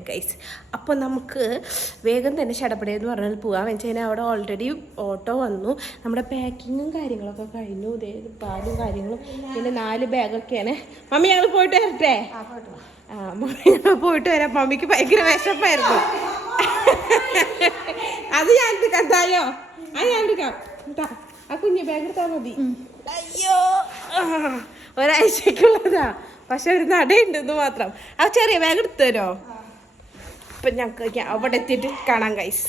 പോവുകയാണ് ഗൈസ് അപ്പോൾ നമുക്ക് വേഗം തന്നെ ഷടപ്പടി എന്ന് പറഞ്ഞാൽ പോകാൻ വെച്ച് കഴിഞ്ഞാൽ അവിടെ ഓൾറെഡി ഓട്ടോ വന്നു. നമ്മുടെ പാക്കിങ്ങും കാര്യങ്ങളൊക്കെ കഴിഞ്ഞു. ഇതേ പാലും കാര്യങ്ങളും. പിന്നെ നാല് ബാഗൊക്കെയാണ് മമ്മി ഞങ്ങൾ പോയിട്ട് വരട്ടെ? ആ മമ്മി ഞങ്ങൾ പോയിട്ട് വരാം. മമ്മിക്ക് ഭയങ്കര വിശപ്പായിരുന്നു അത് ഞാൻ എടുക്കാം തായോ അത് ഞാൻ എടുക്കാം. ആ കുഞ്ഞു ബാഗ് എടുത്താൽ മതി. അയ്യോ ഒരാഴ്ചക്കുള്ളതാ പക്ഷെ ഒരു നടയുണ്ടെന്ന് മാത്രം. ആ ചെറിയ ബാഗ് എടുത്തു തരോ ഇപ്പൊ ഞങ്ങൾക്ക് അവിടെ എത്തിയിട്ട് കാണാം ഗൈസ്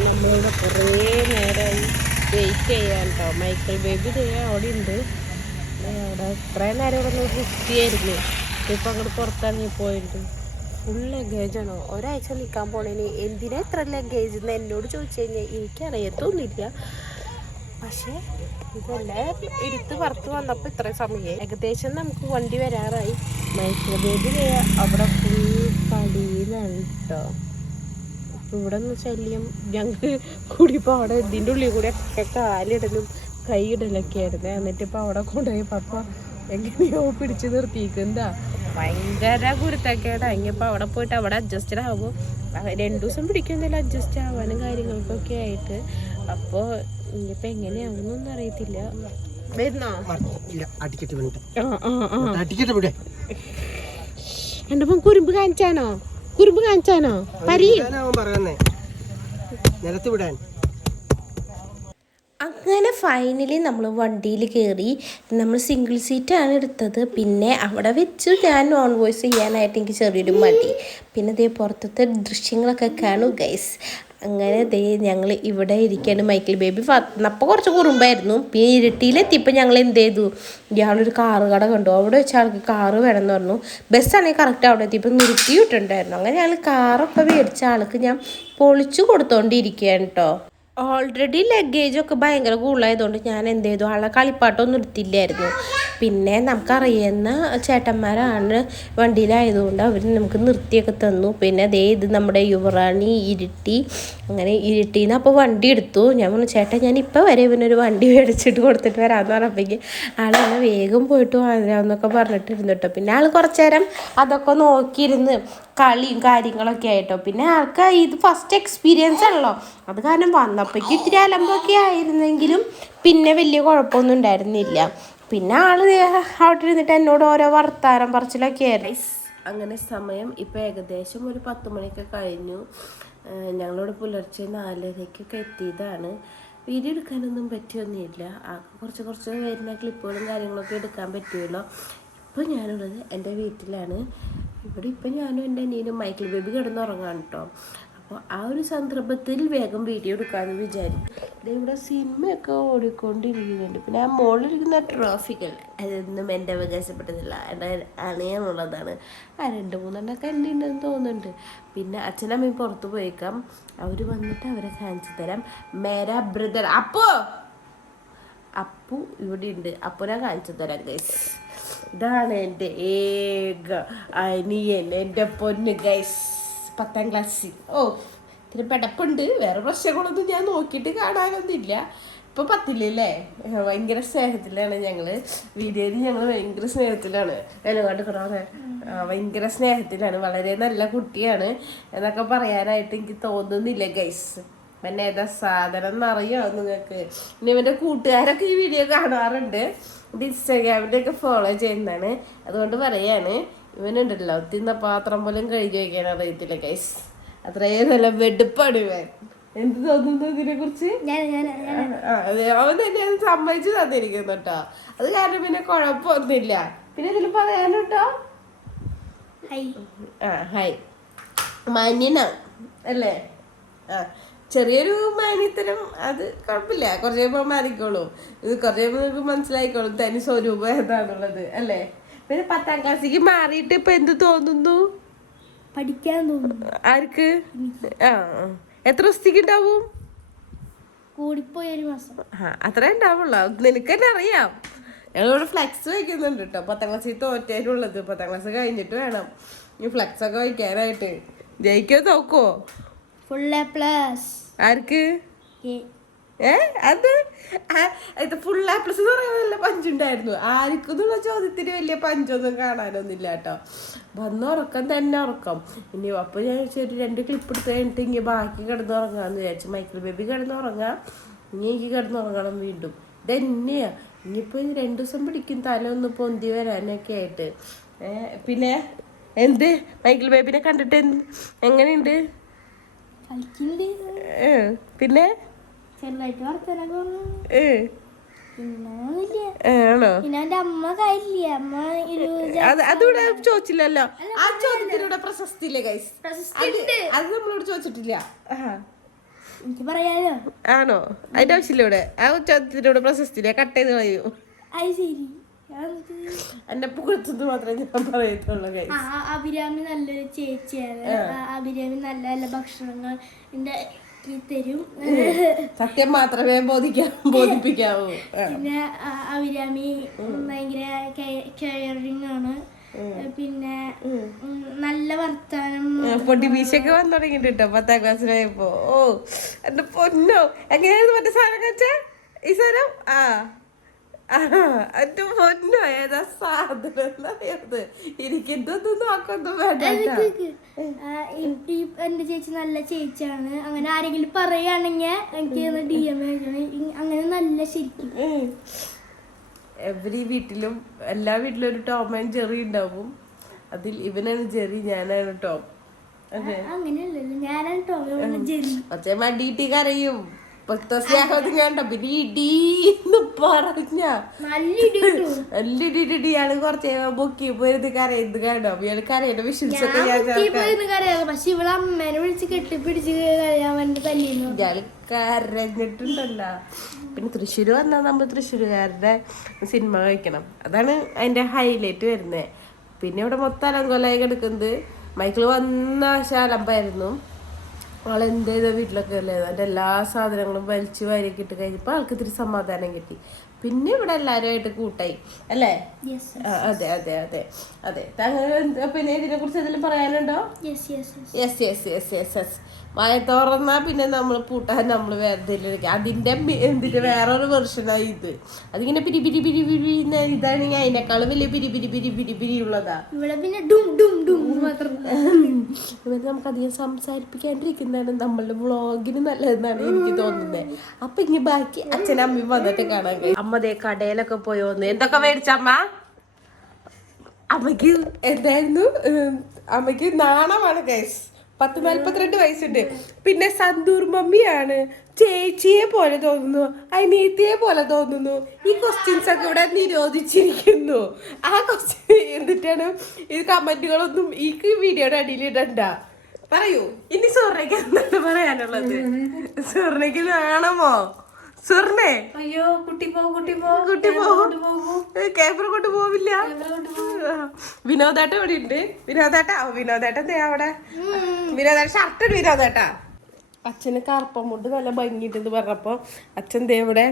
നമ്മളിവിടെ കുറേ നേരമായി വെയിറ്റ് ചെയ്യാൻ കേട്ടോ മൈക്കിൾ ബേബി ചെയ്യാൻ അവിടെ ഉണ്ട്. അവിടെ ഇത്രയും നേരം ഇവിടെ കുത്തിയായിരുന്നു ഇപ്പം അങ്ങോട്ട് പുറത്തിറങ്ങി പോയിട്ട് ഫുൾ ലഗേജാണോ ഒരാഴ്ച നിൽക്കാൻ പോണേന് എന്തിനാ ഇത്ര ലഗേജ് എന്ന് എന്നോട് ചോദിച്ചു കഴിഞ്ഞാൽ എനിക്കറിയത്തൊന്നുമില്ല പക്ഷേ ഇതെല്ലാം എടുത്ത് പുറത്ത് വന്നപ്പോൾ ഇത്ര സമയം. ഏകദേശം നമുക്ക് വണ്ടി വരാറായി. മൈക്കിൾ ബേബി ദേ അവിടെ ഫുൾ കളിയിലാണ് കേട്ടോ അപ്പൊ ഇവിടെ നിന്ന് ശല്യം. ഞങ്ങൾ കൂടിയപ്പോൾ അവിടെ ഇതിന്റെ ഉള്ളിൽ കൂടെ ഒക്കെ കാലിടലും കൈയിടലൊക്കെ ആയിരുന്നു. എന്നിട്ട് ഇപ്പം അവിടെ കൊണ്ടുപോയി പപ്പ എങ്ങനെയോ പിടിച്ചു നിർത്തിയിരിക്കുന്നതാ ഭയങ്കര ഗുരുത്തക്കേടാ. ഇനിയിപ്പോൾ അവിടെ പോയിട്ട് അവിടെ അഡ്ജസ്റ്റഡ് ആകും രണ്ടു ദിവസം പിടിക്കുന്നില്ല. അഡ്ജസ്റ്റ് ആവാനും കാര്യങ്ങൾക്കൊക്കെ ആയിട്ട്. അപ്പോൾ ഇനിയിപ്പോൾ എങ്ങനെയാവുന്നൊന്നും അറിയത്തില്ല. എന്റെ ഇല്ല അടിക്കട്ടെ വേണ്ട. ആ ആ ആ. അടിക്കട്ടെ വിടെ എന്റെ അപ്പം കുറുമ്പ് കാണിച്ചാനോ? കുരുമ്പ് കാണിച്ചാനോ? പരി. നിലത്ത് വിടാൻ. അങ്ങനെ ഫൈനലി നമ്മൾ വണ്ടിയിൽ കയറി നമ്മൾ സിംഗിൾ സീറ്റാണ് എടുത്തത്. പിന്നെ അവിടെ വെച്ച് ഞാൻ നോൺ വോയിസ് ചെയ്യാനായിട്ട് എനിക്ക് ചെറിയൊരു മടി. പിന്നെ ദേ പുറത്തത്തെ ദൃശ്യങ്ങളൊക്കെ കാണൂ ഗൈസ് അങ്ങനെ ദേ ഞങ്ങൾ ഇവിടെ ഇരിക്കുകയാണ് മൈക്കിൾ ബേബി. വന്നപ്പോൾ കുറച്ച് കുറുമ്പായിരുന്നു. പിന്നെ ഇരട്ടിയിലെത്തിയപ്പോൾ ഞങ്ങൾ എന്ത് ചെയ്തു? ഇയാളൊരു കാറ് കട കണ്ടു അവിടെ വെച്ച് ആൾക്ക് കാറ് വേണം എന്ന് പറഞ്ഞു ബസ്സാണെങ്കിൽ കറക്റ്റ് അവിടെ എത്തിയപ്പോൾ നിർത്തിയിട്ടുണ്ടായിരുന്നു അങ്ങനെ ഞങ്ങൾ കാറൊക്കെ മേടിച്ച ആൾക്ക് ഞാൻ പൊളിച്ചു കൊടുത്തോണ്ടിരിക്കുകയാണ് കേട്ടോ ഓൾറെഡി ലഗേജൊക്കെ ഭയങ്കര കൂടുതലായതുകൊണ്ട് ഞാൻ എന്ത് ചെയ്തു? ആളെ കളിപ്പാട്ടമൊന്നും എടുത്തില്ലായിരുന്നു. പിന്നെ നമുക്കറിയുന്ന ചേട്ടന്മാരാണ് വണ്ടിയിലായതുകൊണ്ട് അവർ നമുക്ക് നിർത്തിയൊക്കെ തന്നു. പിന്നെ അതേ ഇത് നമ്മുടെ യുവറാണി ഇരുട്ടി. അങ്ങനെ ഇരുട്ടിയിൽ നിന്ന് അപ്പോൾ വണ്ടി എടുത്തു. ഞാൻ പറഞ്ഞു ചേട്ടാ ഞാൻ ഇപ്പോൾ വരെ ഇവനൊരു വണ്ടി മേടിച്ചിട്ട് കൊടുത്തിട്ട് വരാമെന്ന് പറഞ്ഞപ്പോഴേക്ക് ആൾ എന്നെ വേഗം പോയിട്ട് വാങ്ങാമെന്നൊക്കെ പറഞ്ഞിട്ടിരുന്നു കേട്ടോ. പിന്നെ ആൾ കുറച്ചു നേരം അതൊക്കെ നോക്കിയിരുന്ന് കളിയും കാര്യങ്ങളൊക്കെ ആയിട്ടോ. പിന്നെ ആൾക്ക് ഇത് ഫസ്റ്റ് എക്സ്പീരിയൻസ് ആണല്ലോ. അത് കാരണം വന്നപ്പോഴേക്കും ഇത്തിരി അലമ്പൊക്കെ ആയിരുന്നെങ്കിലും പിന്നെ വലിയ കുഴപ്പമൊന്നും ഉണ്ടായിരുന്നില്ല. പിന്നെ ആൾ അവിടെ ഇരുന്നിട്ട് എന്നോട് ഓരോ വർത്താനം പറച്ചിലൊക്കെ അങ്ങനെ സമയം ഇപ്പം ഏകദേശം ഒരു പത്ത് മണിയൊക്കെ കഴിഞ്ഞു. ഞങ്ങളിവിടെ പുലർച്ചെ നാലരയ്ക്കൊക്കെ എത്തിയതാണ്. വീഡിയോ എടുക്കാനൊന്നും പറ്റിയൊന്നുമില്ല. കുറച്ച് കുറച്ച് വരുന്ന ക്ലിപ്പുകളും കാര്യങ്ങളൊക്കെ എടുക്കാൻ പറ്റുമല്ലോ. ഇപ്പോൾ ഞാനുള്ളത് എന്റെ വീട്ടിലാണ്. ഇവിടെ ഇപ്പം ഞാനും എന്റെ അനിയനും മൈക്കിൾ ബേബി കിടന്നുറങ്ങാണ് കേട്ടോ. അപ്പോൾ ആ ഒരു സന്ദർഭത്തിൽ വേഗം വീഡിയോ എടുക്കാമെന്ന് വിചാരിക്കും ഇവിടെ സിനിമയൊക്കെ ഓടിക്കൊണ്ടിരിക്കുന്നുണ്ട്. പിന്നെ ആ മുകളിലിരിക്കുന്ന ട്രോഫികൾ അതൊന്നും എന്റെ അവകാശപ്പെട്ടതല്ല. എന്റെ അണിയെന്നുള്ളതാണ് ആ രണ്ട് മൂന്നെണ്ണമൊക്കെ എന്റെ ഉണ്ടെന്ന് തോന്നുന്നുണ്ട്. പിന്നെ അച്ഛനമ്മയും പുറത്ത് പോയേക്കാം. അവർ വന്നിട്ട് അവരെ കാണിച്ചു തരാം. മേര ബ്രദർ. അപ്പു? അപ്പു ഇവിടെ ഉണ്ട് അപ്പുനെ കാണിച്ചു തരാം ഗൈസ് ഇതാണ് എന്റെ ഏക അനിയൻ എന്റെ പൊന്ന് ഗൈസ് പത്താം ക്ലാസ്സിൽ. ഓ ഇത്തിരി പെടപ്പുണ്ട്. വേറെ പ്രശ്നങ്ങളൊന്നും ഞാൻ നോക്കിയിട്ട് കാണാനൊന്നുമില്ല. ഇപ്പൊ പത്തില്ലല്ലേ ഭയങ്കര സ്നേഹത്തിലാണ് ഞങ്ങൾ. വീഡിയോയിൽ ഞങ്ങൾ ഭയങ്കര സ്നേഹത്തിലാണ്. എല്ലാം കുറവാണ് ഭയങ്കര സ്നേഹത്തിലാണ്. വളരെ നല്ല കുട്ടിയാണ് എന്നൊക്കെ പറയാനായിട്ട് എനിക്ക് തോന്നുന്നില്ല ഗൈസ് പിന്നെ ഏതാ സാധനം എന്നറിയോ നിങ്ങൾക്ക്? ഇനി ഇവന്റെ കൂട്ടുകാരൊക്കെ ഈ വീഡിയോ കാണാറുണ്ട്. ഇത് ഇൻസ്റ്റാഗ്രാമിന്റെ ഒക്കെ ഫോളോ ചെയ്യുന്നതാണ്. അതുകൊണ്ട് പറയാണ് ഇവനുണ്ടല്ലോ തിന്ന പാത്രം പോലും കഴുകി വയ്ക്കാൻ അറിയത്തില്ല ഗൈസ് അത്രയും നല്ല വെടുപ്പാണ് ഇവൻ. എന്ത് തോന്നുന്നു ഇതിനെ കുറിച്ച് അവൻ തന്നെ അത് സമ്മതിച്ചു തന്നിരിക്കുന്നു കേട്ടോ. അത് കാരണം പിന്നെ കുഴപ്പമൊന്നുമില്ല. പിന്നെ ഇതിൽ പറയാനും കേട്ടോ ആ ഹൈ മാന്യനാണ് അല്ലേ? ആ ചെറിയൊരു മാന്യത്തരം അത് കുഴപ്പമില്ല. കുറച്ച് കഴിയുമ്പോൾ മാറിക്കോളും. ഇത് കുറച്ച് കഴിയുമ്പോൾ നിങ്ങൾക്ക് മനസ്സിലായിക്കോളും തനി സ്വരൂപം എന്താണുള്ളത് അല്ലേ? പിന്നെ പത്താം ക്ലാസ്സിലേക്ക് മാറിയിട്ട് ഇപ്പൊ എന്ത് തോന്നുന്നു? പഠിക്കാൻ തോന്നുന്നു. ആർക്ക്? ആ എത്ര ദിവസത്തേക്ക് ഉണ്ടാവും? കൂടിപ്പോയി ഒരു മാസം. ആ അത്രേ ഉണ്ടാവുള്ളൂ. നിനക്ക് തന്നെ അറിയാം. ഞങ്ങളിവിടെ ഫ്ലെക്സ് വയ്ക്കുന്നുണ്ട് കേട്ടോ പത്താം ക്ലാസ്സിൽ തോറ്റായിട്ടുള്ളത് പത്താം ക്ലാസ് കഴിഞ്ഞിട്ട് വേണം. ഈ ഫ്ലെക്സ് ഒക്കെ വയ്ക്കാനായിട്ട്. ജയിക്കോ തോക്കോ? ഫുൾ എ പ്ലസ് ആർക്ക്? ഏ? അത്? ഇത് ഫുൾ എ പ്ലസ് എന്ന് പറയാൻ നല്ല പഞ്ചുണ്ടായിരുന്നു. ആർക്കും എന്നുള്ള ചോദ്യത്തിന് വലിയ പഞ്ചൊന്നും കാണാനൊന്നുമില്ല കേട്ടോ. വന്ന് ഉറക്കം തന്നെ ഉറക്കം. ഇനി അപ്പൊ ഞാൻ ഒരു രണ്ട് ക്ലിപ്പ് എടുത്ത് കഴിഞ്ഞിട്ട് ഇങ്ങനെ ബാക്കി കിടന്നുറങ്ങാന്ന് വിചാരിച്ചു. മൈക്കിൾ ബേബി കിടന്നുറങ്ങാം. ഇനി എനിക്ക് കിടന്നുറങ്ങണം വീണ്ടും. ഇതന്നെയാ. ഇനിയിപ്പോ ഇത് രണ്ടു ദിവസം പിടിക്കും. തല ഒന്ന് പൊന്തി വരാനൊക്കെ ആയിട്ട്. പിന്നെ? എന്ത്? മൈക്കിൾ ബേബിനെ കണ്ടിട്ട് എങ്ങനെയുണ്ട്? പിന്നെ? ചെറുതായിട്ട് വർത്തനൊക്കെ ഏ, ആണോ? എന്റെ അതിവിടെ ചോദിച്ചില്ലല്ലോ? ആ ചോദ്യത്തിനൂടെ പ്രശസ്തി ഇല്ലേ ഗൈസ് അത് നമ്മളോട് ചോദിച്ചിട്ടില്ല. എനിക്ക് പറയാലോ? ആണോ? അതിന്റെ ആവശ്യമില്ല ഇവിടെ ആ ചോദ്യത്തിനൂടെ പ്രശസ്തി ഇല്ല കട്ട് ചെയ്ത് കളയൂ എന്റെ എന്നെ പുകഴ്ത്തുന്നത് മാത്രമേ ഞാൻ പറയത്തുള്ളൂ അഭിരാമി നല്ലൊരു ചേച്ചിയാണ്. അഭിരാമി നല്ല നല്ല ഭക്ഷണങ്ങൾ. ഉണ്ടാക്കി തരും സത്യം മാത്രമേ ബോധിക്കാൻ ബോധിപ്പിക്കാവൂ. പിന്നെ ആ അഭിരാമി ഭയങ്കര കെയറിങ് ആണ്. പിന്നെ നല്ല വർത്താനം പൊടി വീശൊക്കെ വന്നു തുടങ്ങിട്ട് പത്താം ക്ലാസ്സിലായപ്പോ ഓ എന്റെ പൊന്നോ. എങ്ങനെയായിരുന്നു മറ്റേ സാധനം കഴിച്ചേ? ഈ സാധനം? ആ. എന്റെ പൊന്നോ ഏതാ സാധനം? എന്നറിയാത് എനിക്ക് ഇതൊന്നും നോക്കൊന്നും വേണ്ട കേട്ടോ. കേക്ക്. ആ, ഈ- ഈ എന്റെ ചേച്ചി നല്ല ചേച്ചിയാണ്. അങ്ങനെ ആരെങ്കിലും പറയുകയാണെങ്കിൽ എനിക്ക് ഡി എം അങ്ങനെ നല്ല ശരിക്കും. എവരി വീട്ടിലും എല്ലാ വീട്ടിലും ഒരു ടോം ആൻഡ് ജെറി ഉണ്ടാവും. അതിൽ ഇവനാണ് ജെറി ഞാനാണ് ടോം. അങ്ങനെയല്ലോ അങ്ങനെയല്ലല്ലോ. ഞാനാണ് ടോം ജെറി. മറ്റേ മടിയിട്ട് കരയും. ഇപ്പത്തെ സ്നേഹം കണ്ട പിന്നെ ഇടീന്ന് പറഞ്ഞ നല്ല ഇടി കിട്ടും. നല്ല ഇടിയിട്ടി ഇയാൾ കുറച്ച് ബുക്കി പോയിരുന്ന് കരയുന്നത് കാണോ ഇയാൾ കരയുടെ ഒക്കെ ഞാൻ കരയാ. പക്ഷെ ഇവളെ അമ്മേനെ വിളിച്ച് കെട്ടിപ്പിടിച്ച് കരയാൻ വേണ്ടി തല്ലിയിരുന്നു ഇയാൾ കരഞ്ഞിട്ടുണ്ടല്ല. പിന്നെ തൃശ്ശൂർ വന്നാൽ നമ്മൾ തൃശ്ശൂരുകാരുടെ സിനിമ കഴിക്കണം. അതാണ് അതിന്റെ ഹൈലൈറ്റ് വരുന്നത് പിന്നെ ഇവിടെ മൊത്തം അലങ്കോലായി കിടക്കുന്നത്. മൈക്കിൾ വന്ന ശാലമ്പായിരുന്നു. ആൾ വീട്ടിലൊക്കെ അല്ലേ? അതിന്റെ എല്ലാ സാധനങ്ങളും വലിച്ചു വാരിയൊക്കെ ഇട്ട് കഴിഞ്ഞപ്പോൾ ആൾക്ക് ഇത്തിരി സമാധാനം കിട്ടി. പിന്നെ ഇവിടെ എല്ലാരുമായിട്ട് കൂട്ടായി. അല്ലേ? അതെ അതെ അതെ. അതെ. താങ്കൾ പിന്നെ ഇതിനെ കുറിച്ച് എന്തെങ്കിലും പറയാനുണ്ടോ? Yes yes yes yes yes മായ തുറന്നാ പിന്നെ നമ്മൾ പൂട്ടാൻ നമ്മൾ വെറുതെ അതിന്റെ എന്തിന്റെ വേറൊരു വെർഷനായി ഇത്. അതിങ്ങനെ പിരി പിരി പിരി പിരി ഇതാണെങ്കിൽ അതിനേക്കാൾ വലിയ പിരി പിരി പിരി പിരി പിരി ഉള്ളതാ. ഇവിടെ പിന്നെ ഡും ഡും ഡും മാത്രം. നമുക്ക് അധികം സംസാരിപ്പിക്കാണ്ടിരിക്കുന്നതാണ് നമ്മളുടെ വ്ളോഗിന് നല്ലതെന്നാണ് എനിക്ക് തോന്നുന്നത് അപ്പൊ ഇനി ബാക്കി അച്ഛനമ്മയും വന്നിട്ട് കാണാൻ കഴിയും. അമ്മ ദേ കടയിലൊക്കെ പോയി വന്നു. എന്തൊക്കെ മേടിച്ചമ്മ അമ്മയ്ക്ക് എന്തായിരുന്നു? അമ്മയ്ക്ക് അമ്മയ്ക്ക് നാണമാണ് ഗൈസ് പത്ത് നാല്പത്തിരണ്ട് വയസ്സുണ്ട്. പിന്നെ സന്തൂർ മമ്മിയാണ് ചേച്ചിയെ പോലെ തോന്നുന്നു അനിയത്തിയെ പോലെ തോന്നുന്നു. ഈ ക്വസ്റ്റ്യൻസ് ഒക്കെ ഇവിടെ നിരോധിച്ചിരിക്കുന്നു. ആ ക്വസ്റ്റ്യൻ എന്നിട്ടാണ് ഈ കമന്റുകളൊന്നും ഈ വീഡിയോയുടെ അടിയിൽ ഇടണ്ട. പറയൂ. ഇനി സൂർണയ്ക്ക് എന്താണ് പറയാനുള്ളത്? സൂർണയ്ക്ക് നാണമോ? സുർണേ അയ്യോ കുട്ടി പോ കുട്ടി പോ. കുട്ടി പോകും. ക്യാമറ കൊണ്ട് പോവില്ല. വിനോദേട്ട ഇവിടെ ഉണ്ട്. വിനോദേട്ട ഓ വിനോദേട്ടൻ ദേ അവിടെ. വിനോദേട്ട ഷർട്ട് വിനോദേട്ടാ. അച്ഛന് കറുപ്പം മുണ്ട് നല്ല ഭംഗിയിട്ടെന്ന് പറഞ്ഞപ്പോ അച്ഛൻ ദേ ഇവിടെ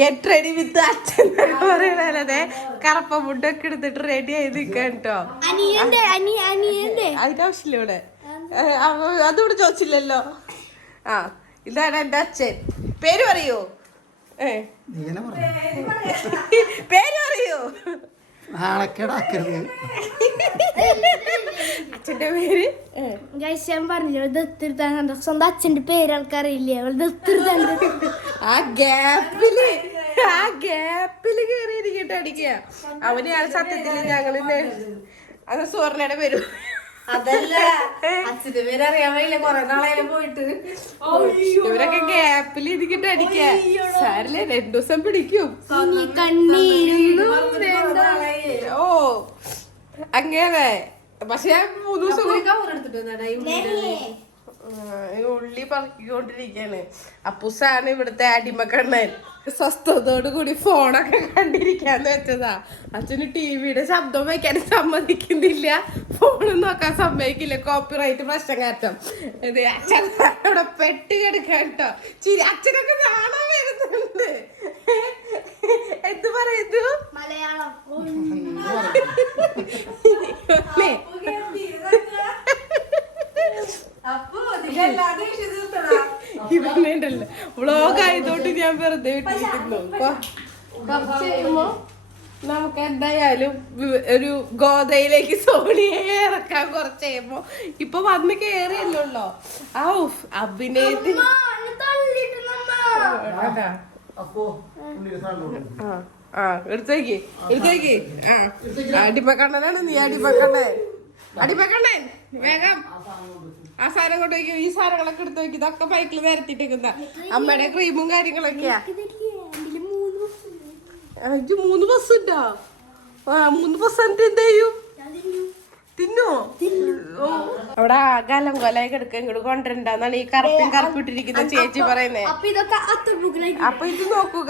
ഗെറ്റ് റെഡി വിത്ത് അച്ഛൻ പറയണേ കറുപ്പം മുണ്ടൊക്കെ എടുത്തിട്ട് റെഡി ആയി നിൽക്കാൻ കേട്ടോ. അതിന്റെ ആവശ്യമില്ല ഇവിടെ. അതിവിടെ ചോദിച്ചില്ലല്ലോ. ആ ഇതാണ് എന്റെ അച്ഛൻ. പേര് പറയൂ. പേര് പറയൂ നാണക്കേടാക്കരുത്. അച്ഛന്റെ പേര്. ഗൈസ് ഞാൻ പറഞ്ഞില്ല ദത്തെടുത്താൻ കണ്ട. സ്വന്തം അച്ഛന്റെ പേര് ആൾക്കറിയില്ല അവൾ ദത്തിരുത്താൻ ആ ഗ്യാപ്പിൽ ആ ഗ്യാപ്പിൽ കേറിയിരിക്കട്ടെ അടിക്കുക. അവനെയാണ് സത്യത്തിൽ സത്യത്തിൽ നേ- അത് സുവർണയുടെ പേര്. അതല്ല. അച്ഛന്റെ പേര് അറിയാൻ വയ്യില്ല കൊറേ നാളായാലും പോയിട്ട്. ഇവരൊക്കെ ഗ്യാപ്പിൽ ഇരിക്കട്ടെ അടിക്കാ സാരില്ലേ രണ്ടു ദിവസം പിടിക്കും. ഓ അങ്ങനെ പക്ഷെ ഞാൻ മൂന്ന് ദിവസം ഉള്ളി പറക്കിക്കൊണ്ടിരിക്കാണ് അപ്പുസാണ് ഇവിടുത്തെ അടിമക്കണ്ണൻ സ്വസ്ഥതയോട് കൂടി ഫോണൊക്കെ കണ്ടിരിക്കാന്ന് വെച്ചതാ. അച്ഛന് ടി വിയുടെ ശബ്ദം വയ്ക്കാൻ സമ്മതിക്കുന്നില്ല. ഫോണും നോക്കാൻ സമ്മതിക്കില്ല. കോപ്പിറൈറ്റ് പ്രശ്നം കാറ്റം ഇവിടെ പെട്ട് കിടക്കാട്ടോ കേട്ടോ ചിരി അച്ഛനൊക്കെ നാണം ഞാൻ വെറുതെ വിട്ടിരിക്കുന്നു കുറച്ച് കഴിയുമ്പോ നമുക്ക് എന്തായാലും ഒരു ഗോതയിലേക്ക് സോണിയെ ഇറക്കാൻ കുറച്ച് കഴിയുമ്പോ ഇപ്പൊ വന്ന് കേറിയല്ലോ ആ അഭിനയത്തിൽ. ആ, ആ എടുത്തേക്ക് എടുത്തേക്ക്. ആ അടിമക്കണ്ണനാണ് നീ അടിമക്കണ്ണൻ. അടിമക്കണ്ണൻ വേഗം. ആ സാധനം കൊണ്ട് വയ്ക്കും ഈ സാധനങ്ങളൊക്കെ എടുത്ത് വെക്കും ഇതൊക്കെ ബൈക്കിൽ നിരത്തിട്ടേക്കുന്ന അമ്മയുടെ ക്രീമും കാര്യങ്ങളൊക്കെയാ ഇജ്ജ് മൂന്ന് ബസ് ഉണ്ടോ ആ മൂന്ന് ബസ് എന്നിട്ട് എന്ത് ചെയ്യും? തിന്നോ? അവിടെ ആകാലം കൊലയൊക്കെ എടുക്കാൻ ഇങ്ങോട്ട് കൊണ്ടുവരണ്ടെന്നാണ് ഈ കറുപ്പും കറുപ്പിട്ടിരിക്കുന്ന ചേച്ചി പറയുന്നത് അപ്പൊ ഇത് നോക്കുക